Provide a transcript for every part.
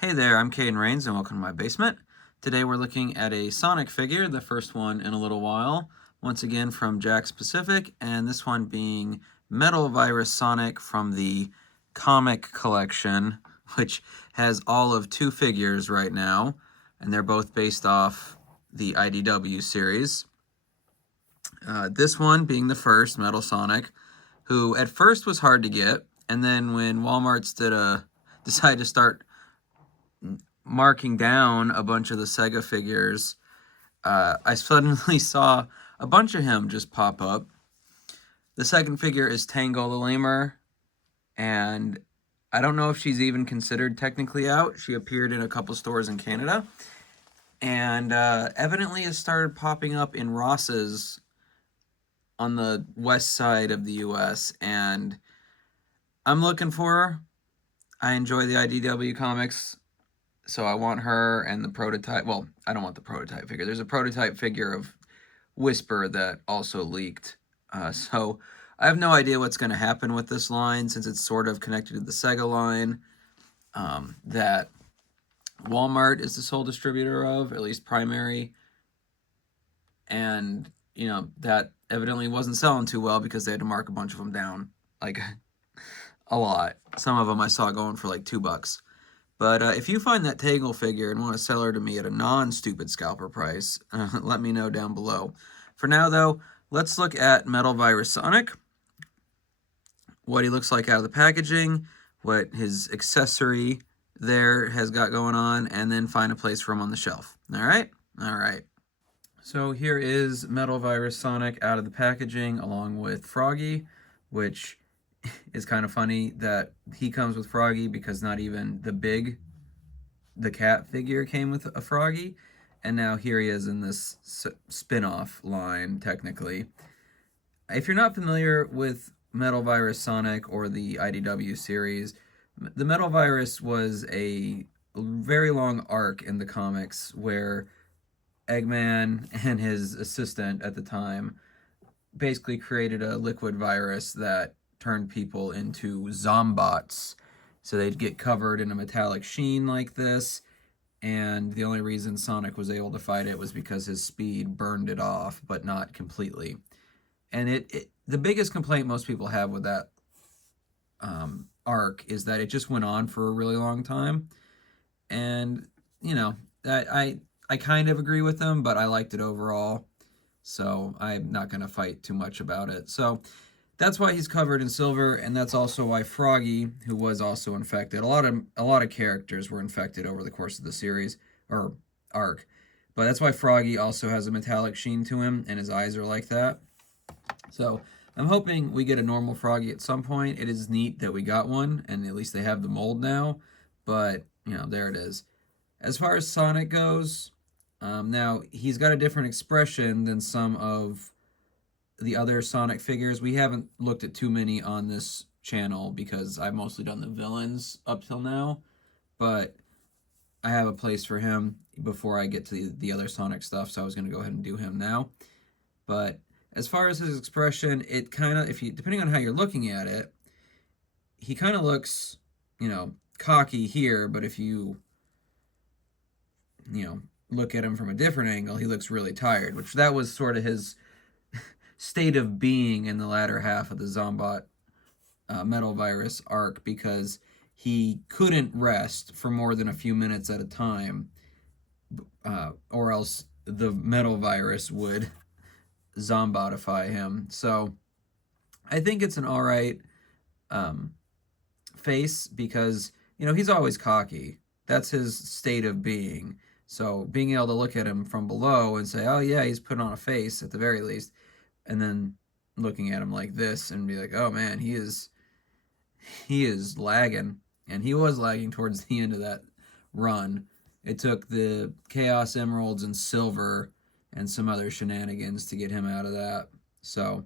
Hey there, I'm Caden Rains and welcome to my basement. Today we're looking at a Sonic figure, the first one in a little while, once again from Jakks Pacific, and this one being Metal Virus Sonic from the comic collection, which has all of 2 figures right now, and they're both based off the IDW series. This one being the first, Metal Sonic, who at first was hard to get, and then when Walmart's decided to start marking down a bunch of the Sega figures, I suddenly saw a bunch of him just pop up. The second figure is Tangle the Lemur, and I don't know if she's even considered technically out. She appeared in a couple stores in Canada, and evidently has started popping up in Ross's on the west side of the US, and I'm looking for her. I enjoy the IDW comics, so I want her and the prototype. Well, I don't want the prototype figure. There's a prototype figure of Whisper that also leaked. So I have no idea what's going to happen with this line since it's sort of connected to the Sega line that Walmart is the sole distributor of, at least primary. And, that evidently wasn't selling too well because they had to mark a bunch of them down. Like, a lot. Some of them I saw going for like $2. But if you find that Tangle figure and want to sell her to me at a non-stupid scalper price, let me know down below. For now, though, let's look at Metal Virus Sonic, what he looks like out of the packaging, what his accessory there has got going on, and then find a place for him on the shelf. All right? All right. So here is Metal Virus Sonic out of the packaging along with Froggy, which is kind of funny that he comes with Froggy because not even the cat figure came with a Froggy, and now here he is in this spin-off line, technically. If you're not familiar with Metal Virus Sonic or the IDW series, the Metal Virus was a very long arc in the comics where Eggman and his assistant at the time basically created a liquid virus that turned people into zombots. So they'd get covered in a metallic sheen like this, and the only reason Sonic was able to fight it was because his speed burned it off, but not completely. And the biggest complaint most people have with that arc is that it just went on for a really long time. And, I kind of agree with them, but I liked it overall. So I'm not going to fight too much about it. So that's why he's covered in silver, and that's also why Froggy, who was also infected, a lot of characters were infected over the course of the series or arc, but that's why Froggy also has a metallic sheen to him, and his eyes are like that. So I'm hoping we get a normal Froggy at some point. It is neat that we got one, and at least they have the mold now. But there it is. As far as Sonic goes, now he's got a different expression than some of the other Sonic figures. We haven't looked at too many on this channel because I've mostly done the villains up till now, but I have a place for him before I get to the other Sonic stuff, so I was going to go ahead and do him now. But as far as his expression, it kind of, depending on how you're looking at it, he kind of looks, cocky here, but if you look at him from a different angle, he looks really tired, which that was sort of his state of being in the latter half of the Zombot Metal Virus arc, because he couldn't rest for more than a few minutes at a time, or else the Metal Virus would zombotify him. So I think it's an alright face because, he's always cocky. That's his state of being. So being able to look at him from below and say, oh yeah, he's put on a face at the very least, and then looking at him like this and be like, oh man, he is lagging. And he was lagging towards the end of that run. It took the Chaos Emeralds and Silver and some other shenanigans to get him out of that. So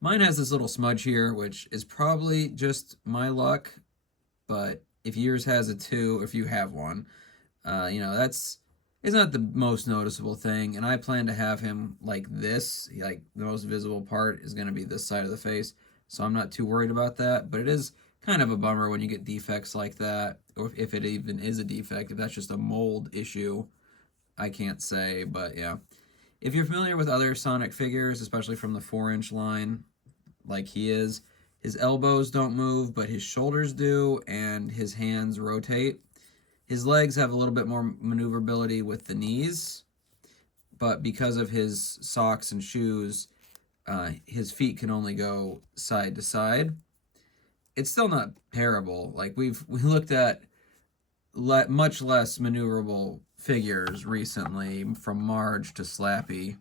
mine has this little smudge here, which is probably just my luck, but if yours has it too, if you have one, it's not the most noticeable thing, and I plan to have him like this. Like, the most visible part is going to be this side of the face, so I'm not too worried about that, but it is kind of a bummer when you get defects like that, or if it even is a defect. If that's just a mold issue, I can't say, but yeah. If you're familiar with other Sonic figures, especially from the 4-inch line, like he is, his elbows don't move, but his shoulders do, and his hands rotate. His legs have a little bit more maneuverability with the knees, but because of his socks and shoes, his feet can only go side to side. It's still not terrible. Like we looked at much less maneuverable figures recently, from Marge to Slappy.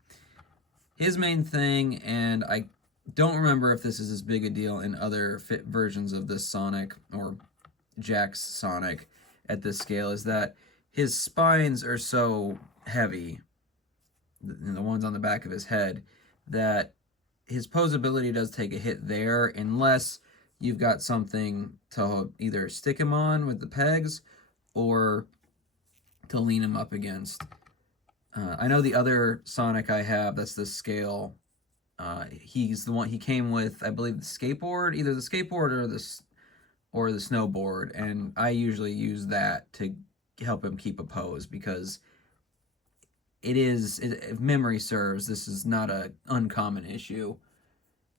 His main thing, and I don't remember if this is as big a deal in other fit versions of this Sonic or Jakks Sonic at this scale, is that his spines are so heavy, the ones on the back of his head, that his posability does take a hit there, unless you've got something to either stick him on with the pegs or to lean him up against. I know the other Sonic I have, that's the scale. He's the one, he came with, I believe, the skateboard, either the skateboard or the snowboard, and I usually use that to help him keep a pose, because if memory serves, this is not an uncommon issue.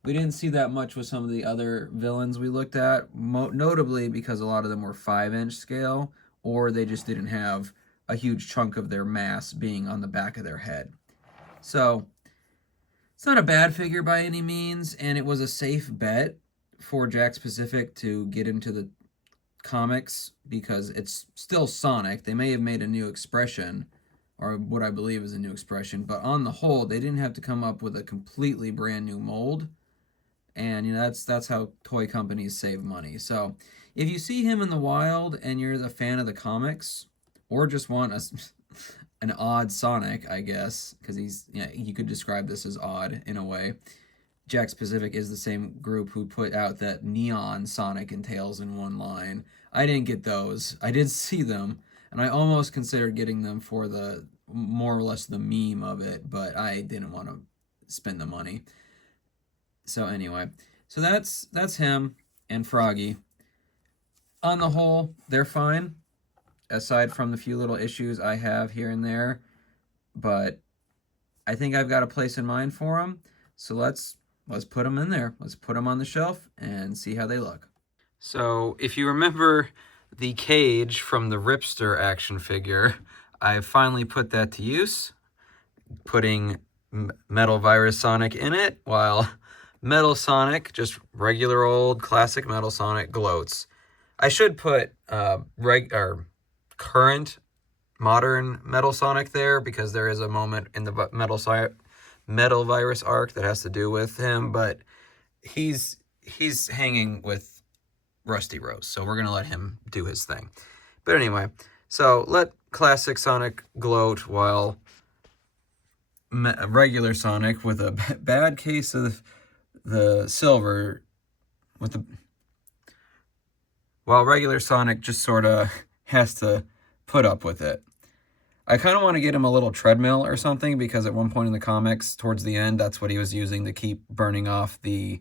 We didn't see that much with some of the other villains we looked at, notably because a lot of them were 5-inch scale, or they just didn't have a huge chunk of their mass being on the back of their head. So it's not a bad figure by any means, and it was a safe bet for Jakks Pacific to get into the comics, because it's still Sonic. They may have made a new expression, or what I believe is a new expression, but on the whole, they didn't have to come up with a completely brand new mold. And that's how toy companies save money. So if you see him in the wild and you're the fan of the comics, or just want an odd Sonic, I guess, because you could describe this as odd in a way. Jakks Pacific is the same group who put out that neon Sonic and Tails in one line. I didn't get those. I did see them, and I almost considered getting them for the more or less the meme of it, but I didn't want to spend the money. So anyway, so that's him and Froggy. On the whole, they're fine, aside from the few little issues I have here and there, but I think I've got a place in mind for them. So let's put them in there. Let's put them on the shelf and see how they look. So if you remember the cage from the Ripster action figure, I've finally put that to use, putting Metal Virus Sonic in it, while Metal Sonic, just regular old classic Metal Sonic, gloats. I should put current modern Metal Sonic there, because there is a moment in the Metal Virus arc that has to do with him, but he's hanging with Rusty Rose, so we're gonna let him do his thing. But anyway, so let classic Sonic gloat, while regular Sonic, with a bad case of the silver, while regular Sonic just sort of has to put up with it. I kind of want to get him a little treadmill or something, because at one point in the comics, towards the end, that's what he was using to keep burning off the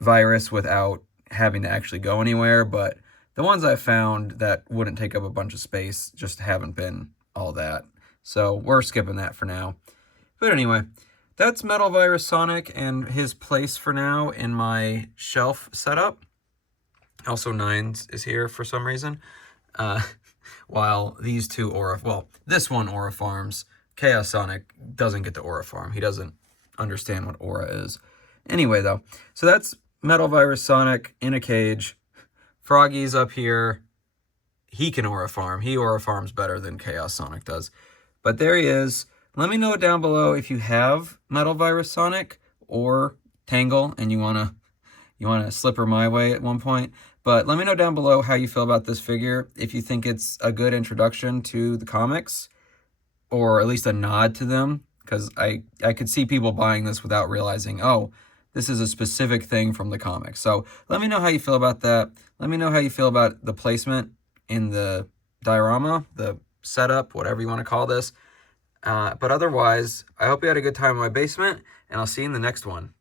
virus without having to actually go anywhere. But the ones I've found that wouldn't take up a bunch of space just haven't been all that. So we're skipping that for now. But anyway, that's Metal Virus Sonic and his place for now in my shelf setup. Also, Nines is here for some reason. While these two this one Aura Farms, Chaos Sonic doesn't get the Aura Farm. He doesn't understand what Aura is. Anyway, though, so that's Metal Virus Sonic in a cage. Froggy's up here. He can Aura Farm. He Aura Farms better than Chaos Sonic does. But there he is. Let me know down below if you have Metal Virus Sonic or Tangle and you wanna slip her my way at one point. But let me know down below how you feel about this figure, if you think it's a good introduction to the comics, or at least a nod to them, because I could see people buying this without realizing, oh, this is a specific thing from the comics. So let me know how you feel about that. Let me know how you feel about the placement in the diorama, the setup, whatever you want to call this. But otherwise, I hope you had a good time in my basement, and I'll see you in the next one.